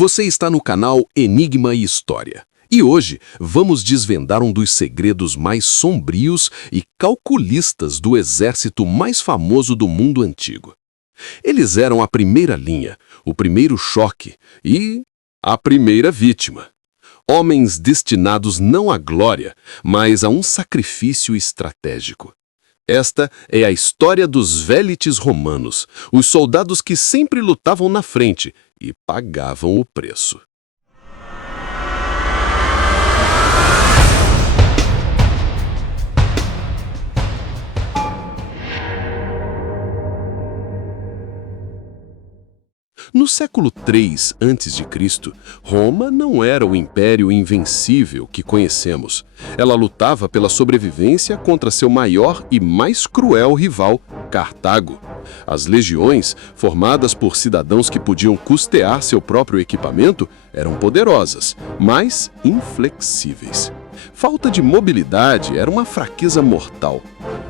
Você está no canal Enigma e História. E hoje vamos desvendar um dos segredos mais sombrios e calculistas do exército mais famoso do mundo antigo. Eles eram a primeira linha, o primeiro choque e a primeira vítima. Homens destinados não à glória, mas a um sacrifício estratégico. Esta é a história dos vélites romanos, os soldados que sempre lutavam na frente e pagavam o preço. No século III a.C., Roma não era o império invencível que conhecemos. Ela lutava pela sobrevivência contra seu maior e mais cruel rival, Cartago. As legiões, formadas por cidadãos que podiam custear seu próprio equipamento, eram poderosas, mas inflexíveis. Falta de mobilidade era uma fraqueza mortal.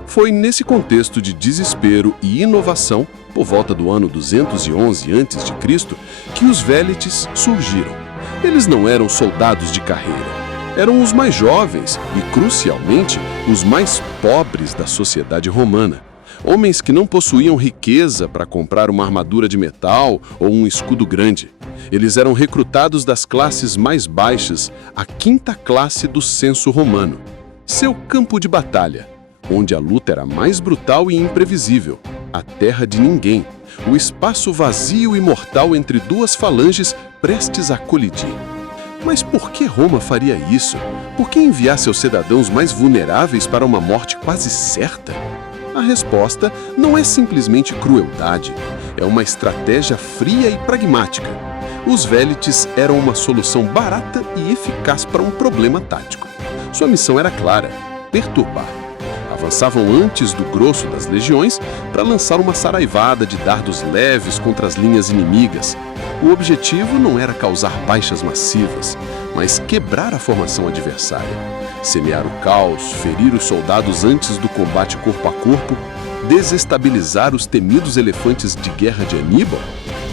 Foi nesse contexto de desespero e inovação, por volta do ano 211 a.C., que os vélites surgiram. Eles não eram soldados de carreira. Eram os mais jovens e, crucialmente, os mais pobres da sociedade romana. Homens que não possuíam riqueza para comprar uma armadura de metal ou um escudo grande. Eles eram recrutados das classes mais baixas, a quinta classe do censo romano. Seu campo de batalha, onde a luta era mais brutal e imprevisível. A terra de ninguém, o espaço vazio e mortal entre duas falanges prestes a colidir. Mas por que Roma faria isso? Por que enviar seus cidadãos mais vulneráveis para uma morte quase certa? A resposta não é simplesmente crueldade, é uma estratégia fria e pragmática. Os vélites eram uma solução barata e eficaz para um problema tático. Sua missão era clara: perturbar. Avançavam antes do grosso das legiões para lançar uma saraivada de dardos leves contra as linhas inimigas. O objetivo não era causar baixas massivas, mas quebrar a formação adversária. Semear o caos, ferir os soldados antes do combate corpo a corpo, desestabilizar os temidos elefantes de guerra de Aníbal.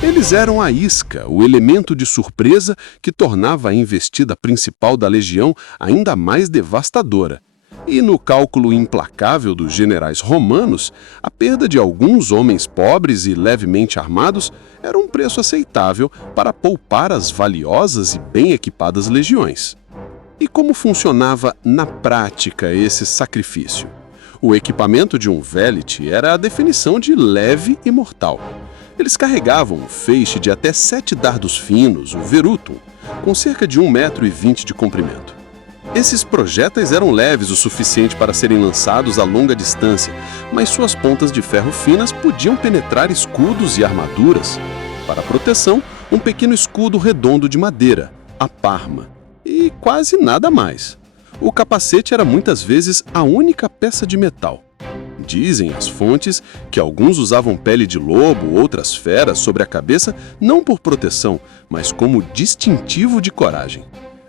Eles eram a isca, o elemento de surpresa que tornava a investida principal da legião ainda mais devastadora. E no cálculo implacável dos generais romanos, a perda de alguns homens pobres e levemente armados era um preço aceitável para poupar as valiosas e bem equipadas legiões. E como funcionava na prática esse sacrifício? O equipamento de um vélite era a definição de leve e mortal. Eles carregavam um feixe de até 7 dardos finos, o verutum, com cerca de 1,20 m de comprimento. Esses projéteis eram leves o suficiente para serem lançados a longa distância, mas suas pontas de ferro finas podiam penetrar escudos e armaduras. Para proteção, um pequeno escudo redondo de madeira, a parma, e quase nada mais. O capacete era muitas vezes a única peça de metal. Dizem as fontes que alguns usavam pele de lobo ou outras feras sobre a cabeça não por proteção, mas como distintivo de coragem.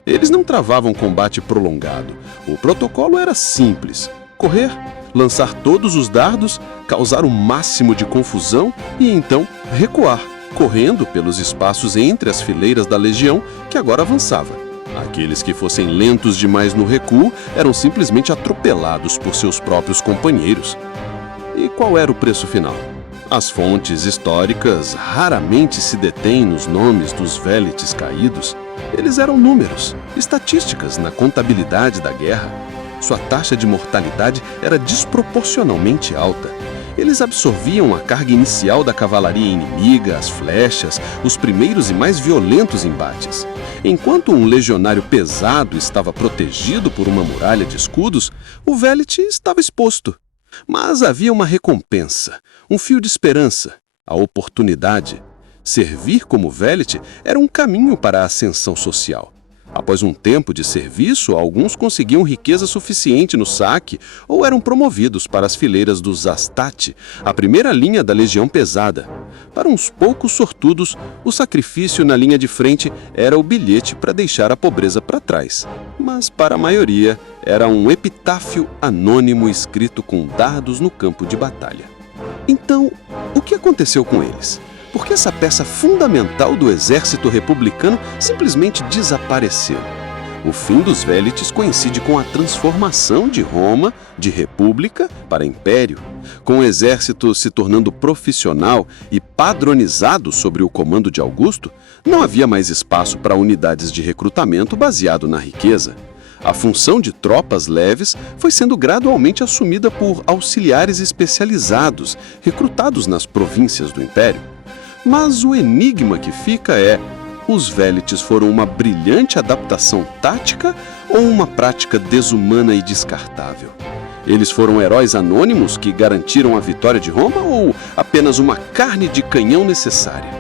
Eles não travavam combate prolongado. O protocolo era simples: correr, lançar todos os dardos, causar o máximo de confusão e então recuar, correndo pelos espaços entre as fileiras da legião que agora avançava. Aqueles que fossem lentos demais no recuo eram simplesmente atropelados por seus próprios companheiros. E qual era o preço final? As fontes históricas raramente se detêm nos nomes dos vélites caídos. Eles eram números, estatísticas na contabilidade da guerra. Sua taxa de mortalidade era desproporcionalmente alta. Eles absorviam a carga inicial da cavalaria inimiga, as flechas, os primeiros e mais violentos embates. Enquanto um legionário pesado estava protegido por uma muralha de escudos, o vélite estava exposto. Mas havia uma recompensa, um fio de esperança, a oportunidade. Servir como vélite era um caminho para a ascensão social. Após um tempo de serviço, alguns conseguiam riqueza suficiente no saque ou eram promovidos para as fileiras dos Hastati, a primeira linha da legião pesada. Para uns poucos sortudos, o sacrifício na linha de frente era o bilhete para deixar a pobreza para trás. Mas para a maioria, era um epitáfio anônimo escrito com dardos no campo de batalha. Então, o que aconteceu com eles? Por Porque essa peça fundamental do exército republicano simplesmente desapareceu. O fim dos Vélites coincide com a transformação de Roma de república para império, com o exército se tornando profissional e padronizado sobre o comando de Augusto. Não havia mais espaço para unidades de recrutamento baseado na riqueza. A função de tropas leves foi sendo gradualmente assumida por auxiliares especializados, recrutados nas províncias do império. Mas o enigma que fica é: os Vélites foram uma brilhante adaptação tática ou uma prática desumana e descartável? Eles foram heróis anônimos que garantiram a vitória de Roma ou apenas uma carne de canhão necessária?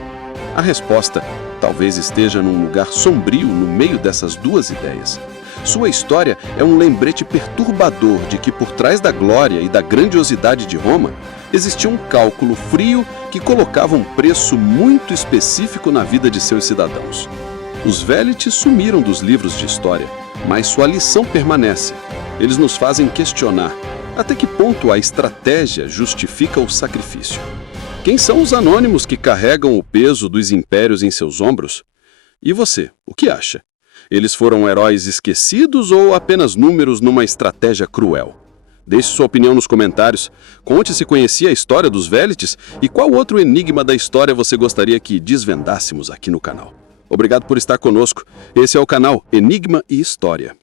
A resposta talvez esteja num lugar sombrio no meio dessas duas ideias. Sua história é um lembrete perturbador de que por trás da glória e da grandiosidade de Roma existia um cálculo frio que colocava um preço muito específico na vida de seus cidadãos. Os Vélites sumiram dos livros de história, mas sua lição permanece. Eles nos fazem questionar até que ponto a estratégia justifica o sacrifício. Quem são os anônimos que carregam o peso dos impérios em seus ombros? E você, o que acha? Eles foram heróis esquecidos ou apenas números numa estratégia cruel? Deixe sua opinião nos comentários. Conte se conhecia a história dos Vélites e qual outro enigma da história você gostaria que desvendássemos aqui no canal. Obrigado por estar conosco. Esse é o canal Enigma e História.